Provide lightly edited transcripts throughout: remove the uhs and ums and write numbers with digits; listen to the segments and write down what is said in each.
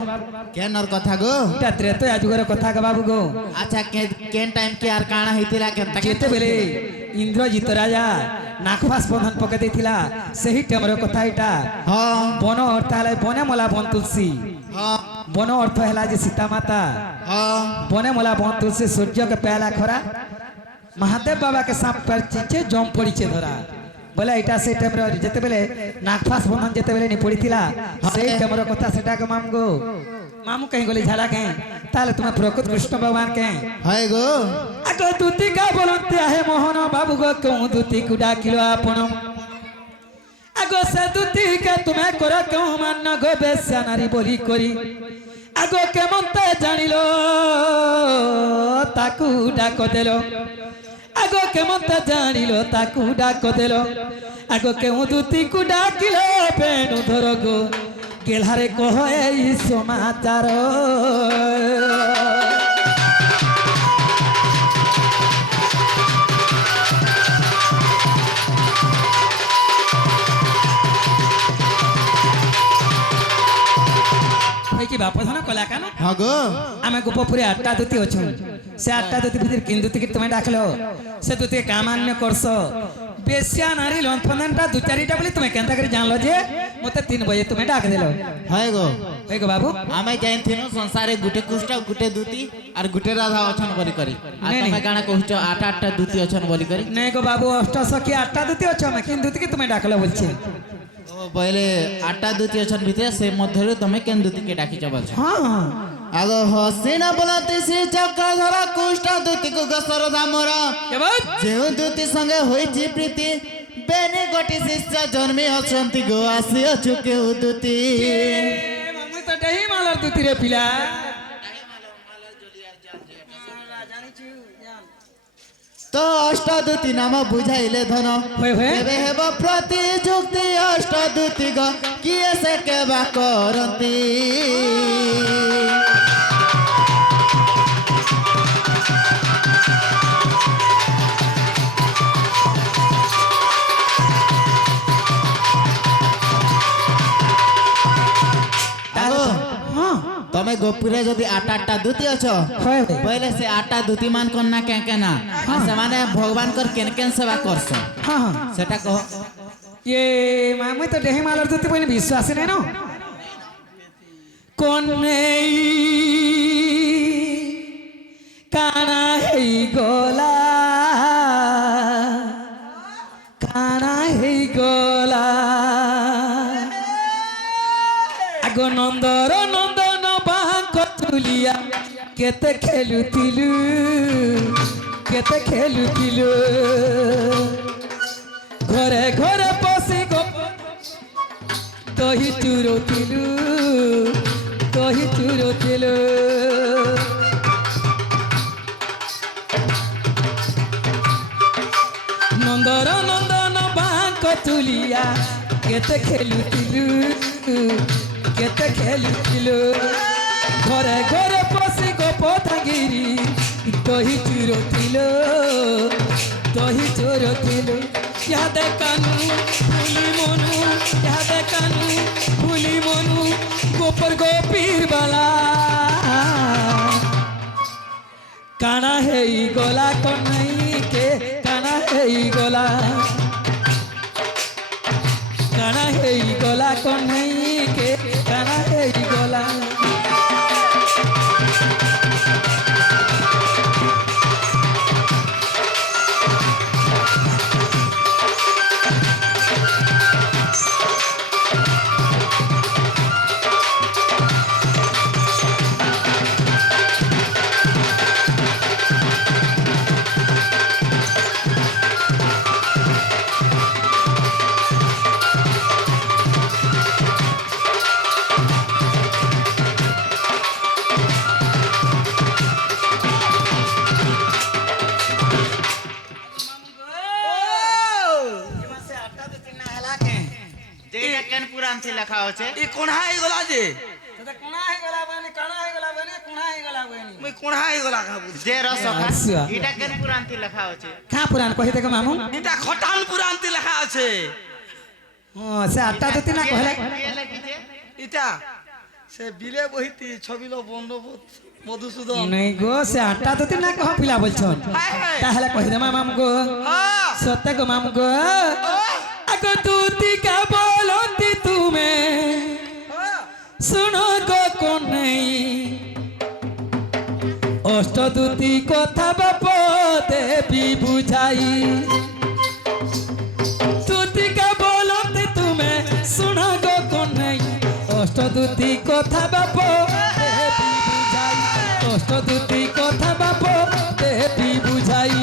केनर कथा गो इटा त्रेतो आजुगर कथा का बाबू गो। अच्छा केन टाइम के आर काना हितिला केनता केते बेले इंद्रजित राजा नागफास बंधन पके देथिला सही टाइमर कथा इटा। हां बन अर्थ हला बने मला बन तुलसी। हां बन अर्थ हला जे सीता माता। हां बने मला बन तुलसी सूर्य के पहला खरा महादेव बाबा के सांप पर चिचे जम पड़ीचे धरा बोले इटा से टाइम रे जते बेले नागफास बंधन जते बेले नि पड़ीथिला सही टाइमर कथा सेटा के माम गो मामू कहीं गोली झाला के ताले तुम्हें प्रकृत कृष्ण भगवान के हाय गो आगो दूती का बोलते आहे मोहन बाबू गो क्यों दूती को डाकिलो आपण आगो से दूती का तुम्हें करो क्यों मान गो बेस्या नारी बोली करी आगो केमंते जानिलो ताकू डाको देलो आगो केमंते जानिलो ताकू डाको देलो आगो क्यों दूती को डाकिलो बेणु धरो गो गेलहारे कह ए समाचार कि बापधन कला कान हां गो आमे गोपपुरी आठटा दूती अछन से आठटा दूती भीतर किन दूती कि तुमे डाकलो से दूती कामान्य करस बेस्या नारी लंथनटा दु चारिटा बोली तुमे केनता करी जानलो जे मते 3 बजे तुमे डाक देलो हाय गो बाबू आमे जाइन थिनो संसारे गुटे कुष्टा गुटे दूती और गुटे राधा अछन बोली करी आ तमे काना कहउछ आठ आठटा दूती अछन बोली करी नहीं गो बाबू अष्ट सखी आठटा दूती अछ मैं किन दूती कि तुमे डाकलो बोलछे ओ पहले आठटा दूती अछन भितर से मध्यरे तमे केन दूती के डाकी चबल हां आगो हसीना बोलते श्री चक्रधर कुष्टा दूती को गसर धामरा के बात जेउ दूती संगे होईची प्रीति बेने गोटी शिष्य जन्मी अछंती गो आसी अछु के दूती मम्मी तो दही मालर दूती रे पिला तो अष्टदूती नाम बुझाइले धन एबे हेब प्रतिजुक्ति अष्टदूती ग किए से केबा करंती तमे गोपुरे जदि आठ आठटा दूती अछ पहले से आठटा दूती मान करना के केना से माने भगवान कर केन केन सेवा करस हां सेटा कह ये मामे तो दही मालर दूती पहिले विश्वास नै न कोन नहीं काना है गोला काना है गोला आगो नंदर नंदन बांक तुलिया केते खेलुतिलु घरे घरे पसी गो तही चुरोतिलु नंदर नंदन बांक तुलिया केते खेलुतिलु घरे घरे पसी गो पथगिरी तही चुरोतिलु या देखानु फूली मनु गोपर गोपीर बाला काना है गोला कन्हई के काना है गोला कन्हई के काना है गोला लिखा होचे ई कोणा हे गला जे तो कोणा हे गला बने काणा हे गला बने कोणा हे गला बने मैं कोणा हे गला का बुझ जे रस अच्छा इटा केन पुरांती लिखा होचे का पुराण कहि देख मामू इटा खटान पुरांती लिखा আছে ओ से आटा देती ना कहले इटा সে বিলে বহিতি ছবিল বন্ধ মধুসূদন নাই গো সে আটা দুতি না কহ পিলা বলছন তাহলে কহি দে মাম গো সত্য গো মাম গো আগো দুতি কা বলতি তুমি শুনো গো কোন নাই অষ্টদূতি কথা বাপ দেবী বুঝাই দুতি কা বলতি তুমি শুনো গো কোন নাই অষ্টদূতি কথা বাপ দেবী বুঝাই অষ্টদূতি কথা বাপ দেবী বুঝাই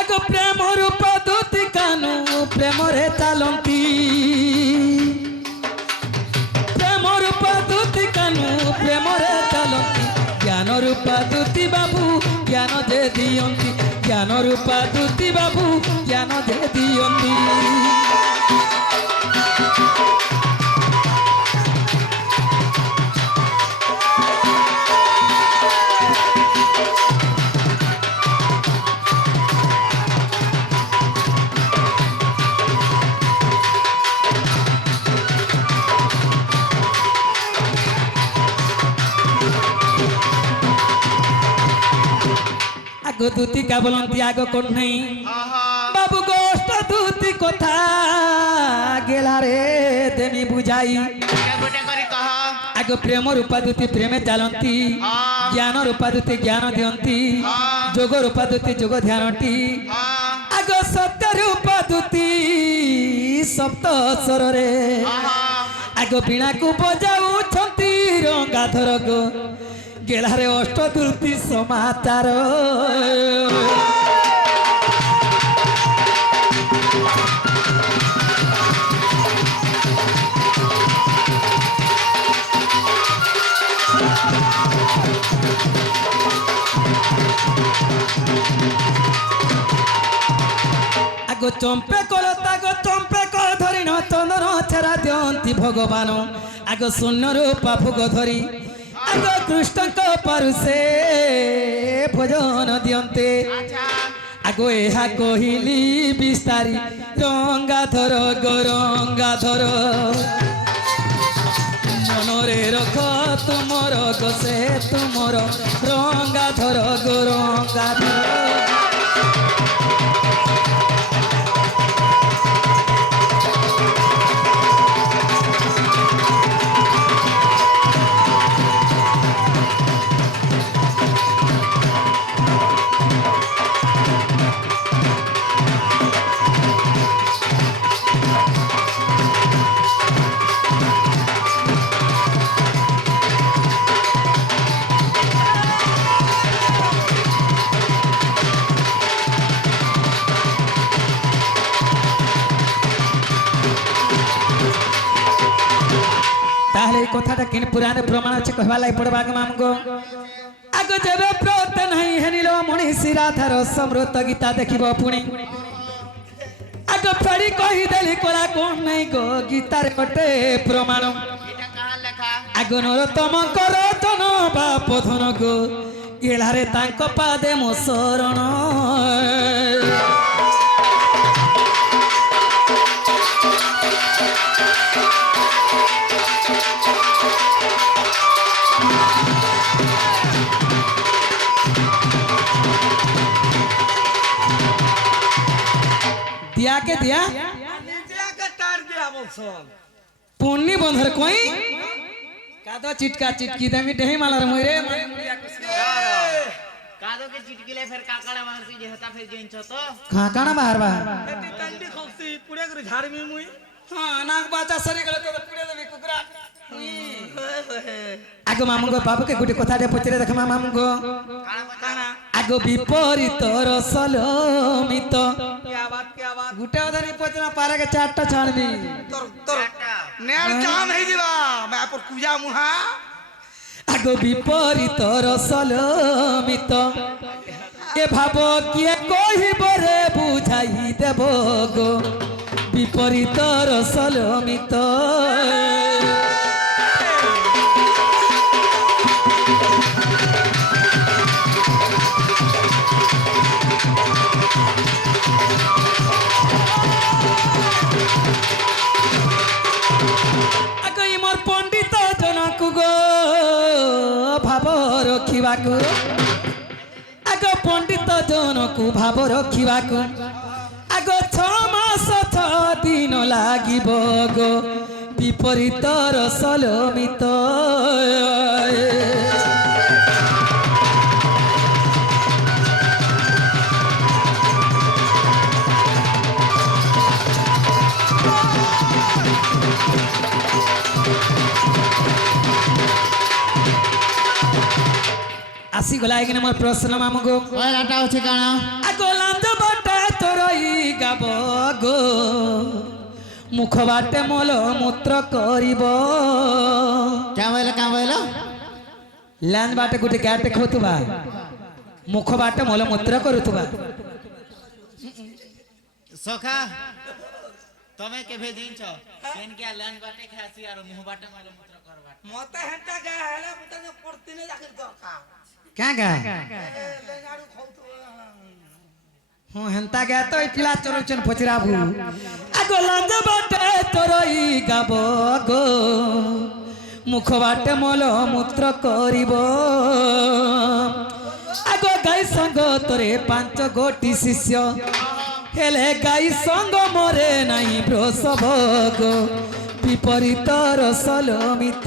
আগ প্রেম রূপ দুতি কানু প্রেমরে চালন্তি প্রেম রূপ দুতি কানু প্রেমরে চালন্তি জ্ঞান রূপ দুতি বাবু জ্ঞান যে দিয়ন্তি জ্ঞান রূপ দুতি বাবু জ্ঞান যে দিয়ন্তি আগ দুতি কা বলন্তি আগ কোন নাই বাবু গোষ্ঠ দুতি কথা গেলা রে দেমি বুঝাই গোটে করে কহ আগ প্রেম রূপা দুতি প্রেমে চালন্তি জ্ঞান রূপা দুতি জ্ঞান দিয়ন্তি যোগ রূপা দুতি যোগ ধ্যানটি আগ সত্য রূপা দুতি সপ্ত স্বରରେ আগ বীণাକୁ ବଜାଉଛନ୍ତି ରଙ୍ଗାଧର ଗୋ গেলারে অষ্টদূতি সমাচার আগ চম্পে কলতা গো চম্পে কল ধরি ন চন্দন ছেড়া দিয়ন্তি ভগবান আগ শূন্য রূপা ভোগ ধরি আগ কৃষ্ণଙ୍କ পাରୁষে ভোজন দিয়ন্তে আগ ଏହା କହିଲି ବିସ୍ତାରୀ ରଙ୍ଗାଧର ଗରଙ୍ଗାଧର ମନରେ ରଖ ତୁମର ଗୋସେ ତୁମର ରଙ୍ଗାଧର ଗରଙ୍ଗାଧର তাহলে এই কথাটা কেন পুরাণে প্রমাণ আছে কহবা লাই পড়বা গে মামগো আগ যেবে প্রত নাই হেনিল মনীষী রাধার সমৃত গীতা দেখিব পুଣି আগ ফেরি কহি দেলি কোলা কোন নাই গো গীতার গোটে প্রমাণ এটা কাহা লেখা আগ নরতমଙ୍କର ধন বাপ ধন গো গেলারে তাଙ୍କ পাদে ମୋ ଶରଣ दिया के दिया নিজেকে টার দিয়া বলছন पुण्य बंधर कोई कादो चिटका चिटकी दमी डेही मालार मोरे कादो के चिटकिले फिर काकड़ा बाहर से जेहता फिर जेंच तो खाकाना बाहर बाहर এটি তান্ডি খলছি পুড়ে করে ঝাড়মি মুই हां नाक बाचा सरी गले तो पुड़े देबी कुकरा आगो मामुगो बाबू के गुटे कथा दे पचरे देख मामुगो কানা आगो विपरीत रसलमित क्या बात गुटे धरी पचरा पारा के चारटा छाड़बी তোর তোর নেড় জাম হই দিবা मैं पर कुजा मुहा आगो विपरीत रसलमित ए भाव किए कहिब रे बुझाई देब गो বিপরীত রসলমিত মোর পণ্ডিত জনকু গো ভাব রখিবাকু আগ পণ্ডিত জনকু ভাব রখিবাকু আগ 6 মাস 6 দিন লাগিব গো বিপরীত রসলমিত আসি গলা এখানে আমার প্রশ্ন মামগো পয়লাটা হচ্ছে কানা আগো লাঞ্জ বাটে তোরই গাব গো মুখ বাটে মল মূত্র করিব কা বইল লাঞ্জ বাটে গুটে গাটে খোতুবা মুখ বাটে মল মূত্র করুতুবা সখা তুমি কেবে জিনছ কেন কে লাঞ্জ বাটে খাসি আর মুহ বাটে মল মূত্র করবা মতে হেঁটা গা হেলে মতে পড়তিনে জাকির দরকার কা কা লেঙাড়ু খাউতো হ্যাঁ হেন্তা গে তো পিলা চলুচন পচরাবু আগো লাঞ্জ বাটে তোরই গাব গো মুখ বাটে মল মূত্র করিব আগো গাই সঙ্গ তোরে 5 গোটি শিষ্য হেলে গাই সঙ্গ মরে নাই ব্রসব গো বিপরীত রসলমিত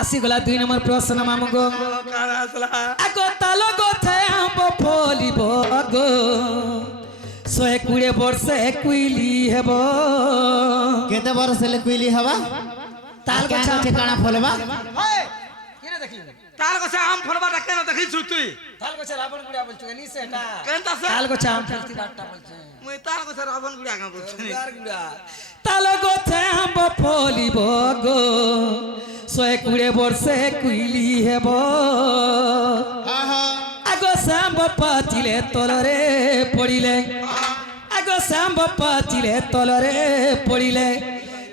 আসি গলা 2 নম্বর প্রশ্ন মামগো কানা আসলা আগো তাল গছে আম্ব ফলিব গো 120 বর্ষে কুইলি হেব কেতে বরস হেলে কুইলি হবা তাল গছ আছে কানা ফলবা ওই কিরে দেখি তার কাছে আম ফলবাটা কেন দেখিছু তুই তাল গছ রাবণ গুড়া বলছো নি সেটা কেন তাছে তাল গছ আম ফলতি ডাটা বলছে মুই তার কাছে রাবণ গুড়া গা বলছি তাল গছে আম্ব ফলিব গো 120 বর্ষে কুইলি হেব হ্যাঁ হ্যাঁ আগো শ্যাম্ব পাচিলে তলরে পড়িলে আগো শ্যাম্ব পাচিলে তলরে পড়িলে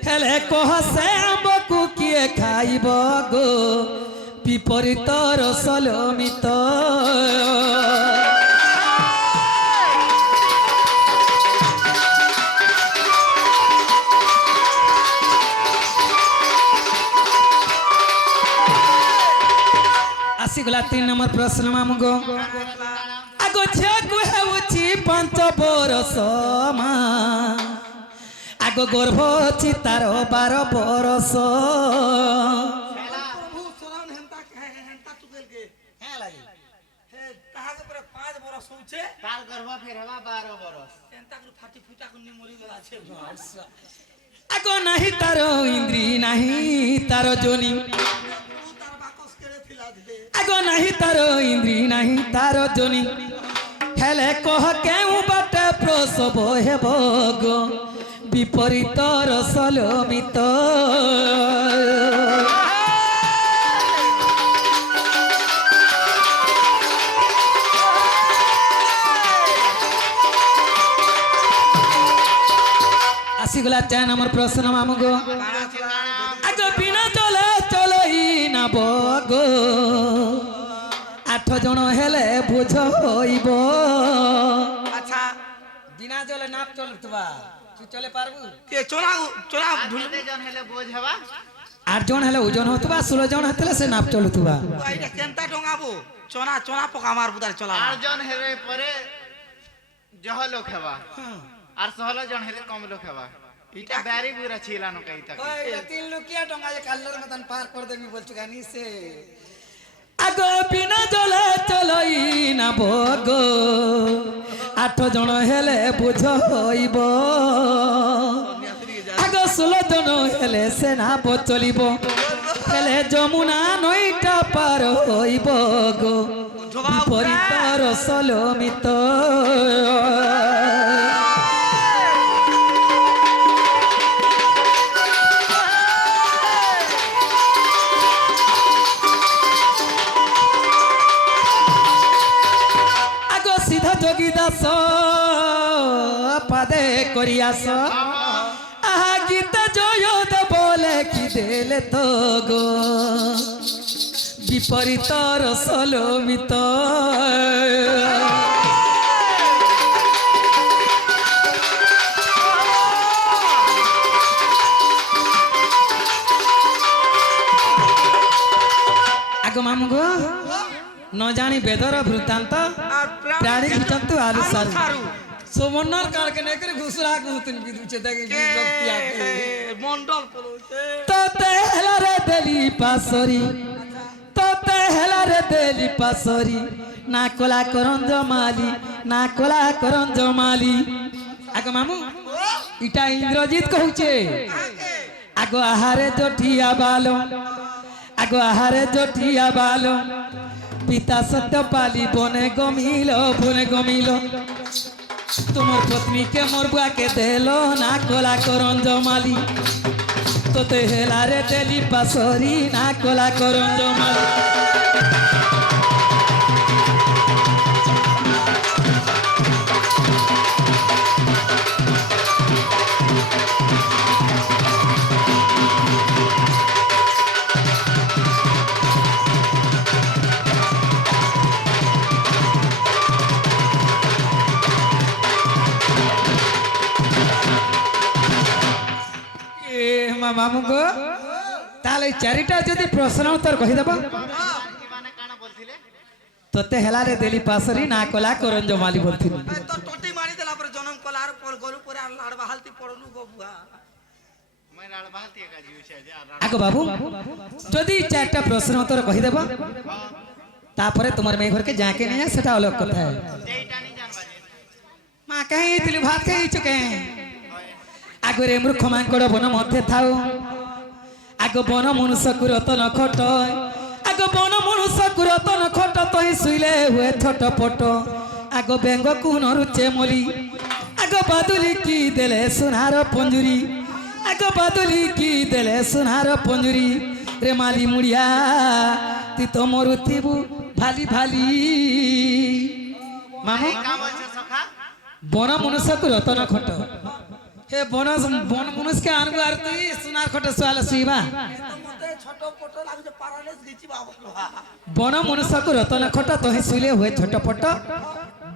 হেলে কহ শ্যাম্বকু কিয়ে খাইব গো বিপরীত রসলমিত আসিগলা 3 নম্বর প্রশ্ন মামগো আগো ঝিয়াকু হেউছি 5 বরষ মা আগো গর্ভ ଅଛି তার 12 বরষ প্রভু সরান হেন্তা হেন্তা তুকেল কে হ্যাঁ লাগি হে তাহাকে পরে 5 বরস হইছে তার গর্ভ ফের হবা 12 বরস হেন্তা কু ফাটি ফুটা কু নি মরি গলা আছে আগো নাহি তার ইন্দ্রি নাহি তার জনি প্রভু তার বাকস কেড়ে ফিলা দে আগো নাহি তার ইন্দ্রি নাহি তার জনি হেলে কহ কেউ বাটে প্রসব হেব গো বিপরীত রসলমিত আসিগলা 4 নম্বর প্রশ্ন মামগো আগো বিনা চলে চলই না বগো 8 জন হেলে বুঝ হইব আচ্ছা বিনা জলে নাপ চলতবা তুই চলে পারবু কে চোরা চোরা ভুল কেতে জন হেলে বোঝ হবা 8 জন হেলে ওজন হতবা 16 জন হতলে সে নাপ চলতবা আইটা কেনতা ডঙ্গাবো চোনা চোনা পোকা মার বুদার চলা আর জন হেলে পরে জহ লোক হবা আর 16 জন হেলে কম লোক হবা এটা ব্যারি বুরা ছিলানো কইতা ওই 3 লুকিয়া ডঙ্গা যে কাল্লার মতন পার করে দেবি বলছো গানি সে আগো বিনা জলে চলই না বগো 8 জন হেলে বুঝ হইব আগো 16 জন হেলে সে না চলিব হেলে যমুনা নইটা পার হইব গো বিপরীত রসলমিত করি আস আহা গীতা জয় বলে কি দেলে তো গো বিপরীত রসলোমিত আগ মামু গো ন জানি বেদর বৃত্তান্ত আর প্রাণী ঘিচন্তু আলু সারু সারু সোমন্নর কালকে নেকরে ঘুসরা গুতুন বিদুছে দেখে বিরক্তি আকে মন্ডল করছে তোতে হেলা রে দেলি পাসরি তোতে হেলা রে দেলি পাসরি না কোলা করঞ্জ মালি না কোলা করঞ্জ মালি আগ মামু ইটা ইন্দ্রজিৎ কହୁছে আগ আহারে জঠিয়া বালো আগ আহারে জঠিয়া বালো পিতা সত্য পালি বনে গমিল তোমার পত্নীকে মোর বুয়াকে দেল না কোলা করঞ্জ মালি তোতে হেলা রে দেলি পাসরি না কোলা করঞ্জ মালি মামু গো তাহলে চারিটা যদি প্রশ্ন উত্তর কহিদেব তোতে হেলারে দেলি পাসরি না কোলা করঞ্জ মালি বলছিল তো টটি মারি দেলা পরে জনম কলার পর গরু পরে আর লাড় বাহালতি পড়লু গো বুয়া আগো বাবু যদি চারটা প্রশ্ন উত্তর কহিদেব তারপরে তোমার মেয়ে ঘরকে যাকে নিয়ে সেটা অলগ কথা মা কাহি দিলি ভাত খাইছো কে আগরে মূর্খ মাଙ୍କড় বন মধ্যে থাও আগ বন মনুষ্যକୁ রতন খট আগ বন মনুষ্যକୁ রতন খট তহি শুইলে হুয়ে ছোট পট আগ বেঙ্গକୁ নরুচে মলি আগ বাদুলি কি দেলে সোনার পঞ্জুরি আগ বাদুলি কি দেলে সোনার পঞ্জুরি রে মালি মুড়িয়া তুই তো মরুথিবু ভালি ভালি মামু বন মনুষ্যକୁ রতন খট হে বন মনুষ্যকে আনবো আর তুই সোনার খটে শুয়ালে শুইবা মতে ছোট পট লাগছে পারালেস গিছি বাবা বন মনুষ্যକୁ রতন খট তহি শুইলে হুয়ে ছোট পট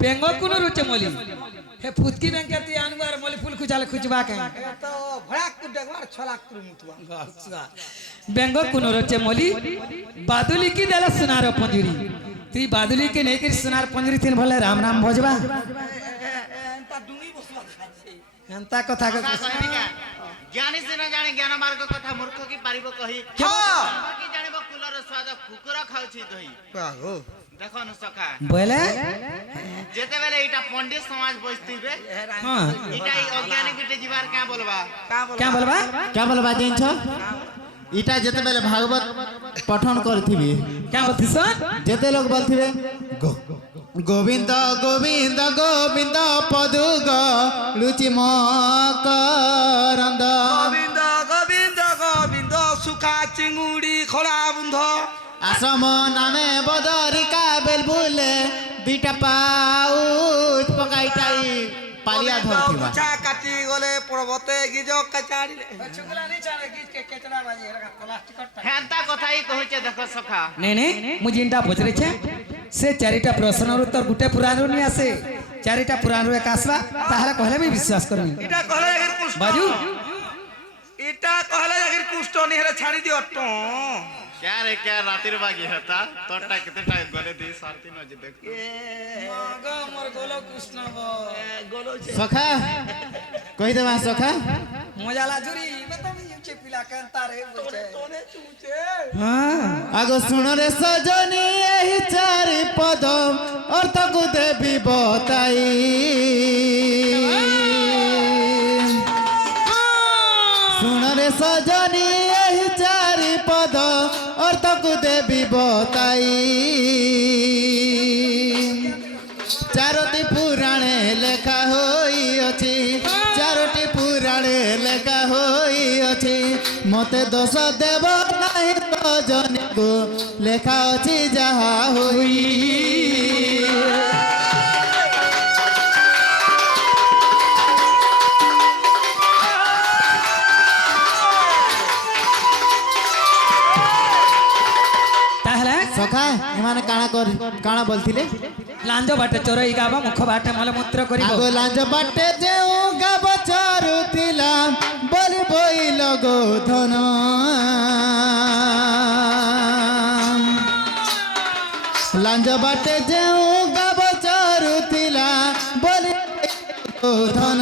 বেঙ্গ কোন রুচে মলি হে ফুতকি বেঙ্গ তুই আনবো আর মলি ফুল খুঁজালে খুঁজবা কে তো ভড়াক কু দেখবার ছলাক করে মুতুয়া বেঙ্গ কোন রুচে মলি বাদুলি কি দেলা সোনার পঞ্জুরি তুই বাদুলি কে নেই কি সোনার পঞ্জুরি তিন ভলে রাম রাম ভজবা তা ডুঙ্গি বসবা খাইছে এন্তা কথা জ্ঞানী সিনা জানে জ্ঞান মার্গ কথা মূর্খ কি পারিব কহি হ্যাঁ কি জানিব কুলর স্বাদ কুকুর খাউছি দহি বাগো দেখো সখা বলে যেতেবেলে এটা পণ্ডিত সমাজ বসতিবে হ্যাঁ এটাই অজ্ঞানী গুটে জিবার কা বলবা क्या बोलबा क्या बोलबा जिनछ इटा जेते बेले भागवत पठन करथिबी क्या बोलथिस जेते लोग बोलथिबे गोविंद गोविंद गोविंद पदु लुचि मकरंद গোবিন্দ গোবিন্দ গোবিন্দ সুখা চিঙ্গুড়ি খোলা বন্ধ आश्रम नामे बदरिका बेलबुले दुईटा पाउच पकाइटाई पालिया धरथिबा গুছা কাটি গলে পর্বতে গিজ কাচাড়িলে হেনতা কথাই কইছে দেখো সখা नहीं नहीं मुझे इनटा पचरे छे से चारिटा प्रश्नर उत्तर गुटे पुराण नहीं आसे चारिटा पुराण रे कासवा ताहले कहले भी विश्वास करमी এটা কহলে আগের কুষ্ট बाजू এটা কহলে আগের কুষ্ট নি হেরে ছাড়ি দিও ট क्या रे क्या रातिर बागी हता तोटा कितटा गले दी 3:30 बजे देखो मोर गोलो कृष्ण গলো सखा कहि देबा सखा मजा लाजुरी मतलब ये पिला कांता रे बोचे তোনে চুচে हां आगो सुन रे सजनी एही चारि पदम अर्थ को देवी बताई सुन रे सजनी एही चारि पद अर्थ को देवी बताई चारोटी पुराणे लेखा होई अछि चारोटी पुराणे लेखा होई अछि मते दोष देव नाही तो जने को लेखा अछि जहा होई এমানে কাଣା বলছিলে লাঞ্জ বাটে চোরই গাব মুখ বাটে মলমূত্র করিব আগো লাঞ্জ বাটে যেউ গাব চরুথিলা বলি বইল গো ধন লাঞ্জ বাটে যেউ গাব চরুথিলা বলি গো ধন